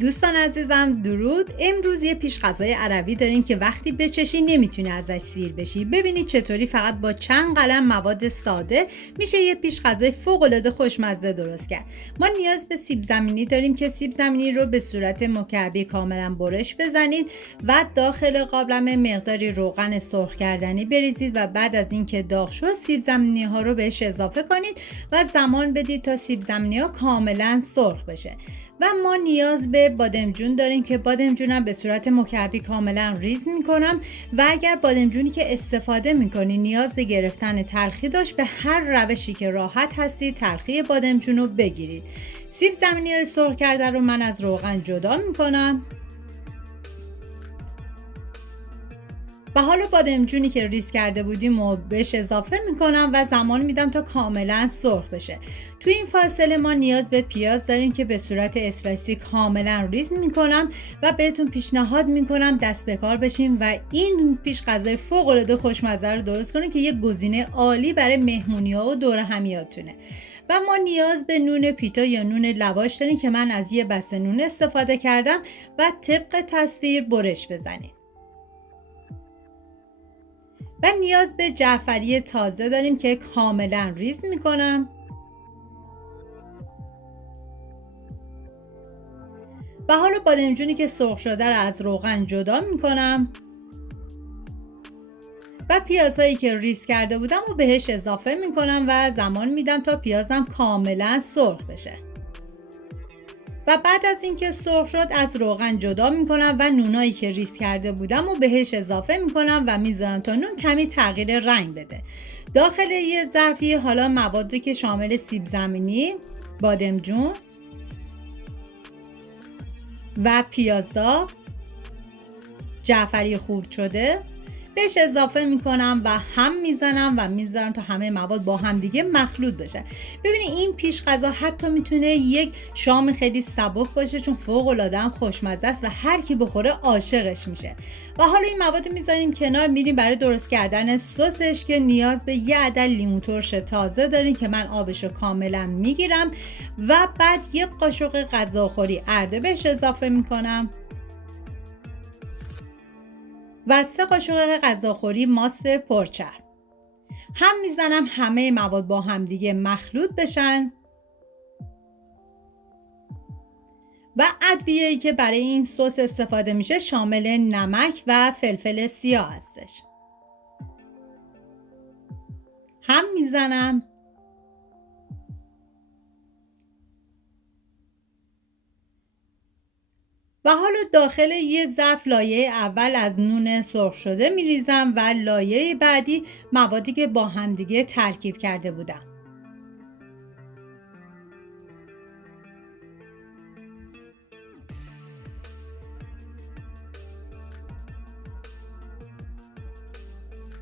دوستان عزیزم درود. امروز یه پیش غذای عربی داریم که وقتی بچشی نمیتونی ازش سیر بشی. ببینید چطوری فقط با چند قلم مواد ساده میشه یه پیش غذای فوق العاده خوشمزه درست کرد. ما نیاز به سیب زمینی داریم که سیب زمینی رو به صورت مکعبی کاملا برش بزنید و داخل قابلمه مقداری روغن سرخ کردنی بریزید و بعد از اینکه داغ شد سیب زمینی ها رو بهش اضافه کنید و زمان بدید تا سیب زمینی ها کاملا سرخ بشه. و ما نیاز به بادمجون داریم که بادمجون هم به صورت مکعبی کاملا ریز میکنم و اگر بادمجونی که استفاده میکنی نیاز به گرفتن تلخی داشت به هر روشی که راحت هستید تلخی بادمجون رو بگیرید. سیب زمینی های سرخ کرده رو من از روغن جدا میکنم و حالا بادمجونی که ریز کرده بودیم رو بهش اضافه میکنم و زمان میدم تا کاملا سرخ بشه. توی این فاصله ما نیاز به پیاز داریم که به صورت اسلایسی کاملا ریز میکنم و بهتون پیشنهاد میکنم دست به کار بشیم و این پیش غذای فوق العاده خوشمزه رو درست کنید که یه گزینه عالی برای مهمونی‌ها و دور همیاتونه. و ما نیاز به نون پیتا یا نون لواش داریم که من از یه بسته نون استفاده کردم و طبق تصویر برش بزنید. و نیاز به جعفری تازه داریم که کاملا ریز میکنم و حالا بادمجونی که سرخ شده رو از روغن جدا میکنم و پیازهایی که ریز کرده بودم رو بهش اضافه میکنم و زمان میدم تا پیازم کاملا سرخ بشه. و بعد از اینکه سرخ شد از روغن جدا میکنم و نونایی که ریز کرده بودم و بهش اضافه میکنم و میذارم تا نون کمی تغییر رنگ بده. داخل یه ظرفی حالا موادی که شامل سیب زمینی، بادمجون و پیاز داغ، جعفری خرد شده بهش اضافه میکنم و هم میزنم و میذارم تا همه مواد با هم دیگه مخلوط بشه. ببینید این پیش غذا حتی میتونه یک شام خیلی سبک باشه چون فوق العاده هم خوشمزه است و هر کی بخوره عاشقش میشه. و حالا این مواد میذاریم کنار، میریم برای درست کردن سسش که نیاز به یه عدد لیمو ترش تازه داریم که من آبشو کاملا میگیرم و بعد یک قاشق غذاخوری ارده بهش اضافه میکنم و 3 قاشق غذاخوری ماست پرچرب. هم میزنم همه مواد با هم دیگه مخلوط بشن و ادویه‌ای که برای این سس استفاده میشه شامل نمک و فلفل سیاه هستش. هم میزنم و حالا داخل یه ظرف لایه اول از نون سرخ شده میریزم و لایه بعدی موادی که با هم دیگه ترکیب کرده بودم.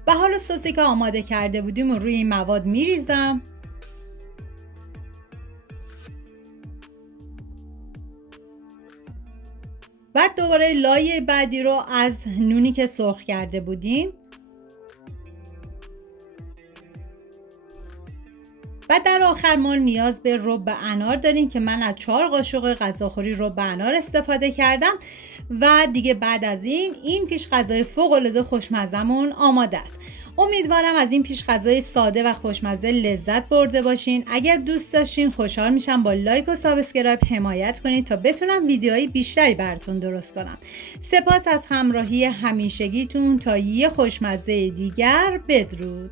و حالا سسی که آماده کرده بودیم رو روی این مواد میریزم بعد دوباره لایه بعدی رو از نونی که سرخ کرده بودیم و در آخر ما نیاز به رب انار داریم که من از 4 قاشق غذاخوری رب انار استفاده کردم و دیگه بعد از این پیش غذای فوق العاده خوشمزه‌مون آماده است. امیدوارم از این پیش غذای ساده و خوشمزه لذت برده باشین. اگر دوست داشتین خوشحال میشم با لایک و سابسکرایب حمایت کنید تا بتونم ویدیوهای بیشتری براتون درست کنم. سپاس از همراهی همیشگیتون. تا یه خوشمزه دیگر، بدرود.